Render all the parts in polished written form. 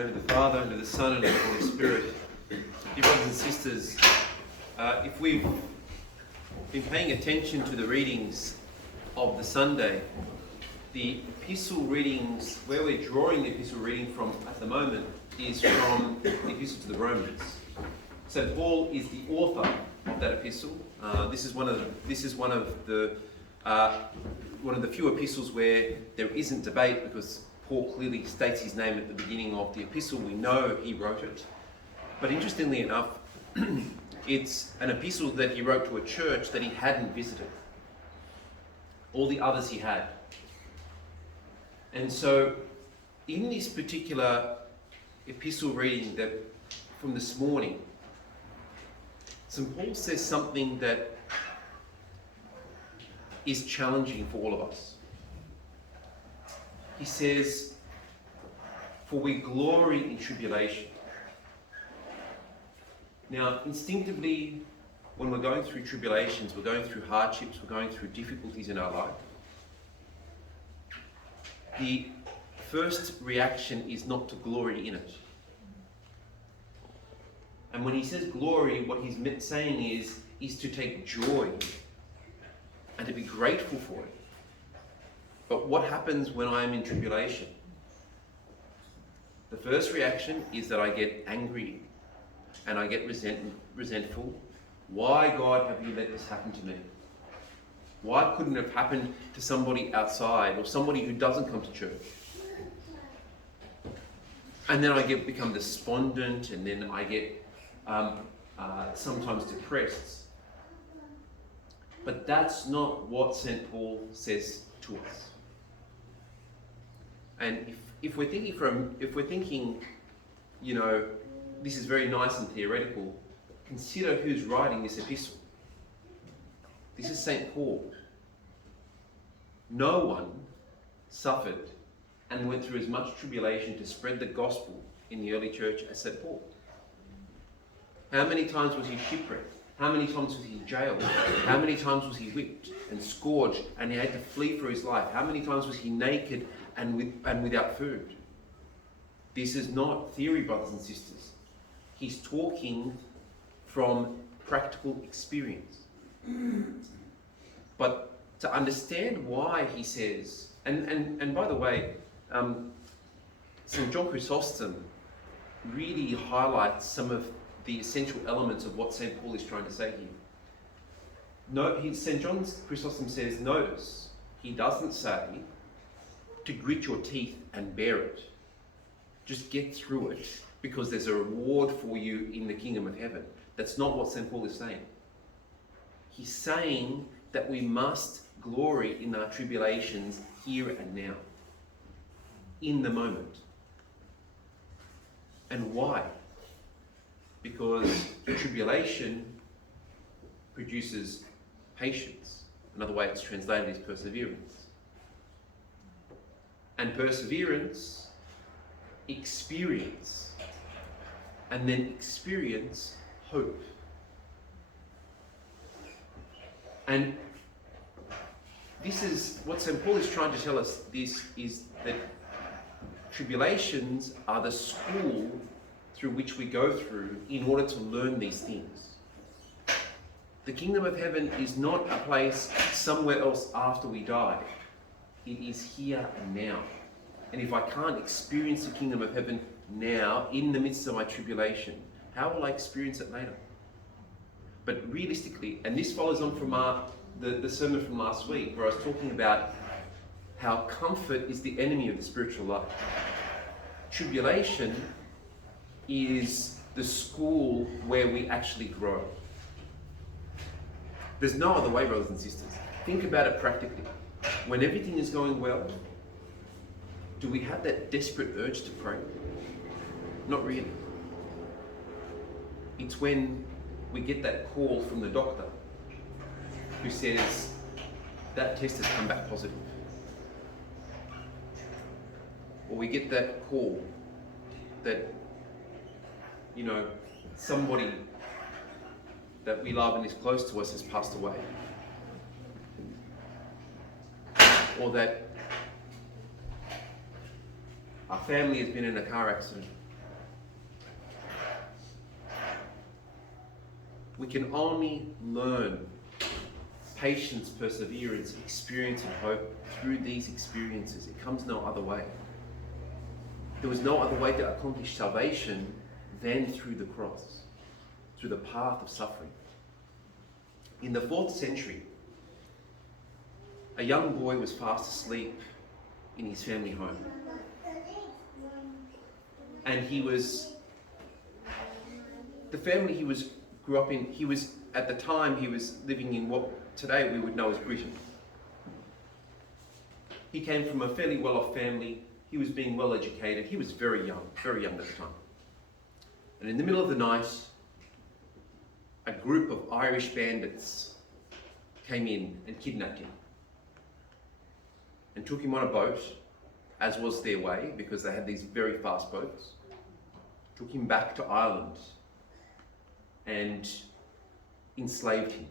And of the Father, and of the Son, and of the Holy Spirit. Dear brothers and sisters, if we've been paying attention to the readings of the Sunday, the epistle readings, where we're drawing the epistle reading from at the moment, is from the epistle to the Romans. St. Paul is the author of that epistle. This is one of the few epistles where there isn't debate, because Paul clearly states his name at the beginning of the epistle. We know he wrote it. But interestingly enough, it's an epistle that he wrote to a church that he hadn't visited. All the others he had. And so, in this particular epistle reading that from this morning, St. Paul says something that is challenging for all of us. He says, "For we glory in tribulation." Now, instinctively, when we're going through tribulations, we're going through hardships, we're going through difficulties in our life, the first reaction is not to glory in it. And when he says glory, what he's saying is to take joy and to be grateful for it. But what happens when I am in tribulation? The first reaction is that I get angry and I get resentful. Why, God, have you let this happen to me? Why couldn't it have happened to somebody outside or somebody who doesn't come to church? And then I become despondent, and then I get sometimes depressed. But that's not what St. Paul says to us. And if we're thinking, you know, this is very nice and theoretical, consider who's writing this epistle. This is St. Paul. No one suffered and went through as much tribulation to spread the gospel in the early church as St. Paul. How many times was he shipwrecked? How many times was he jailed? How many times was he whipped and scourged and he had to flee for his life? How many times was he naked and without food? This is not theory, brothers and sisters. He's talking from practical experience. But to understand why he says, and by the way, St. John Chrysostom really highlights some of the essential elements of what St. Paul is trying to say here. St. John Chrysostom says, notice, he doesn't say to grit your teeth and bear it. Just get through it, because there's a reward for you in the kingdom of heaven. That's not what St. Paul is saying. He's saying that we must glory in our tribulations here and now, in the moment. And why? Because tribulation produces patience. Another way it's translated is perseverance. And perseverance, experience. And then experience, hope. And this is what St. Paul is trying to tell us. This is that tribulations are the school through which we go through in order to learn these things. The kingdom of heaven is not a place somewhere else after we die. It is here and now. And if I can't experience the kingdom of heaven now, in the midst of my tribulation, how will I experience it later? But realistically, and this follows on from the sermon from last week, where I was talking about how comfort is the enemy of the spiritual life. Tribulation is the school where we actually grow. There's no other way, brothers and sisters. Think about it practically. When everything is going well, do we have that desperate urge to pray? Not really. It's when we get that call from the doctor who says, that test has come back positive. Or we get that call that, you know, somebody that we love and is close to us has passed away. Or that our family has been in a car accident. We can only learn patience, perseverance, experience and hope through these experiences. It comes no other way. There was no other way to accomplish salvation than through the cross, through the path of suffering. In the 4th century, a young boy was fast asleep in his family home. And the family he grew up in, at the time he was living in what today we would know as Britain. He came from a fairly well-off family. He was being well educated. He was very young at the time. And in the middle of the night, a group of Irish bandits came in and kidnapped him and took him on a boat, as was their way, because they had these very fast boats, took him back to Ireland and enslaved him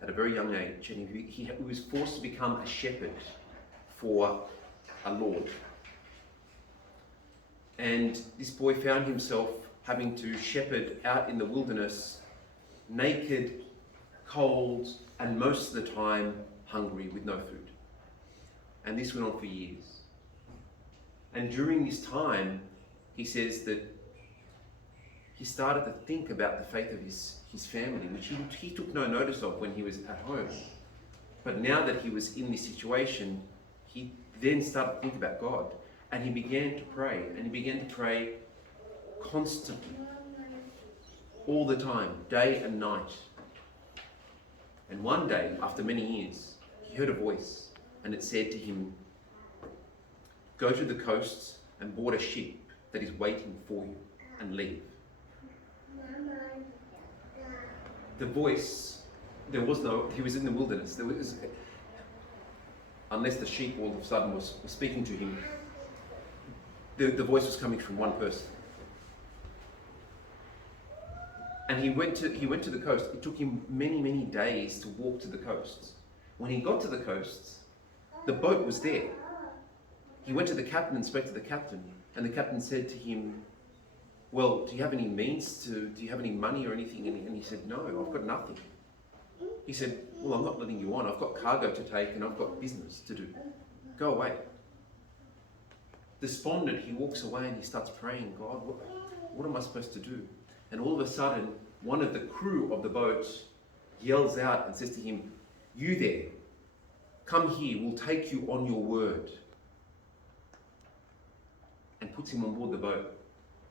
at a very young age. And he was forced to become a shepherd for a lord. And this boy found himself having to shepherd out in the wilderness, naked, cold, and most of the time hungry with no food. And this went on for years. And during this time, he says that he started to think about the faith of his family, which he took no notice of when he was at home. But now that he was in this situation, he then started to think about God. And he began to pray. And he began to pray constantly, all the time, day and night. And one day, after many years, he heard a voice, and it said to him, "Go to the coast and board a ship that is waiting for you, and leave." The voice, he was in the wilderness. Unless the sheep all of a sudden was speaking to him, the voice was coming from one person. And he went to the coast. It took him many, many days to walk to the coast. When he got to the coast, the boat was there. He went to the captain and spoke to the captain, and the captain said to him, "Well, do you have any money or anything?" And he said, "No, I've got nothing." He said, "Well, I'm not letting you on. I've got cargo to take and I've got business to do. Go away." Despondent, he walks away and he starts praying, "God, what am I supposed to do?" And all of a sudden, one of the crew of the boat yells out and says to him, "You there, come here, we'll take you on your word." And puts him on board the boat.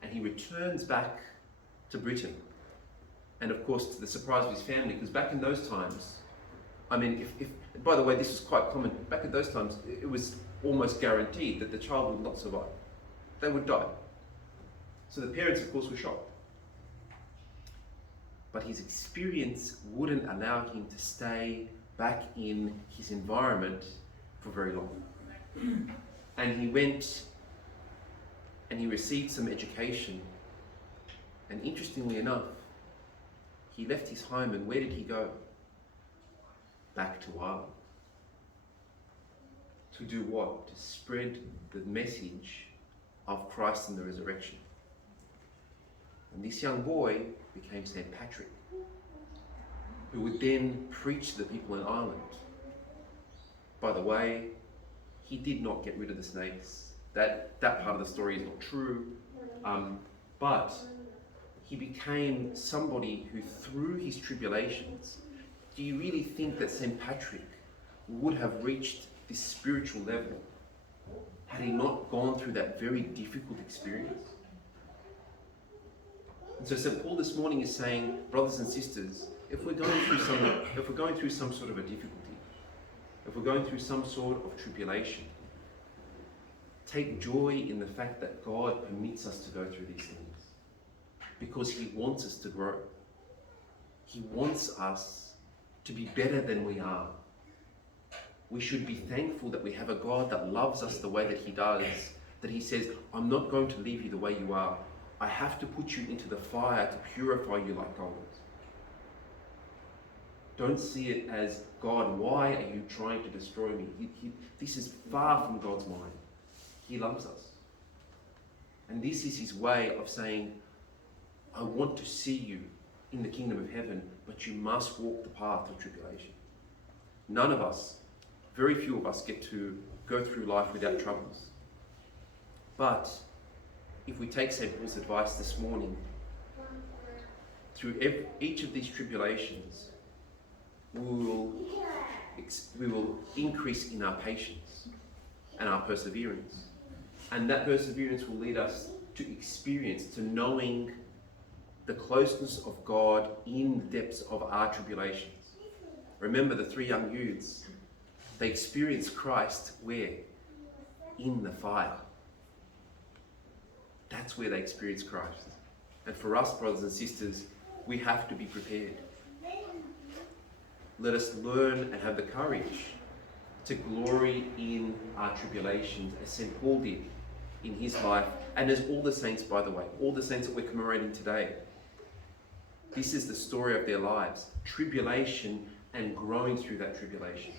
And he returns back to Britain. And of course, to the surprise of his family, because back in those times, if by the way, this was quite common, back in those times, it was almost guaranteed that the child would not survive. They would die. So the parents, of course, were shocked. But his experience wouldn't allow him to stay back in his environment for very long. And he went and he received some education. And interestingly enough, he left his home, and where did he go? Back to Ireland. To do what? To spread the message of Christ and the resurrection. And this young boy became St. Patrick, who would then preach to the people in Ireland. By the way, he did not get rid of the snakes. That part of the story is not true. But he became somebody who, through his tribulations, do you really think that St. Patrick would have reached this spiritual level had he not gone through that very difficult experience? And so St. Paul this morning is saying, brothers and sisters, if we're going through some sort of a difficulty, if we're going through some sort of tribulation, take joy in the fact that God permits us to go through these things, because he wants us to grow. He wants us to be better than we are. We should be thankful that we have a God that loves us the way that he does, that he says, "I'm not going to leave you the way you are. I have to put you into the fire to purify you like gold." Don't see it as, "God, why are you trying to destroy me?" This is far from God's mind. He loves us. And this is his way of saying, "I want to see you in the kingdom of heaven, but you must walk the path of tribulation. None of us, very few of us, get to go through life without troubles. But if we take St. Paul's advice this morning, through each of these tribulations, we will increase in our patience and our perseverance. And that perseverance will lead us to experience, to knowing the closeness of God in the depths of our tribulations. Remember the 3 young youths, they experienced Christ where? In the fire. That's where they experienced Christ. And for us, brothers and sisters, we have to be prepared. Let us learn and have the courage to glory in our tribulations, as St. Paul did in his life, and as all the saints, by the way, all the saints that we're commemorating today. This is the story of their lives, tribulation and growing through that tribulation.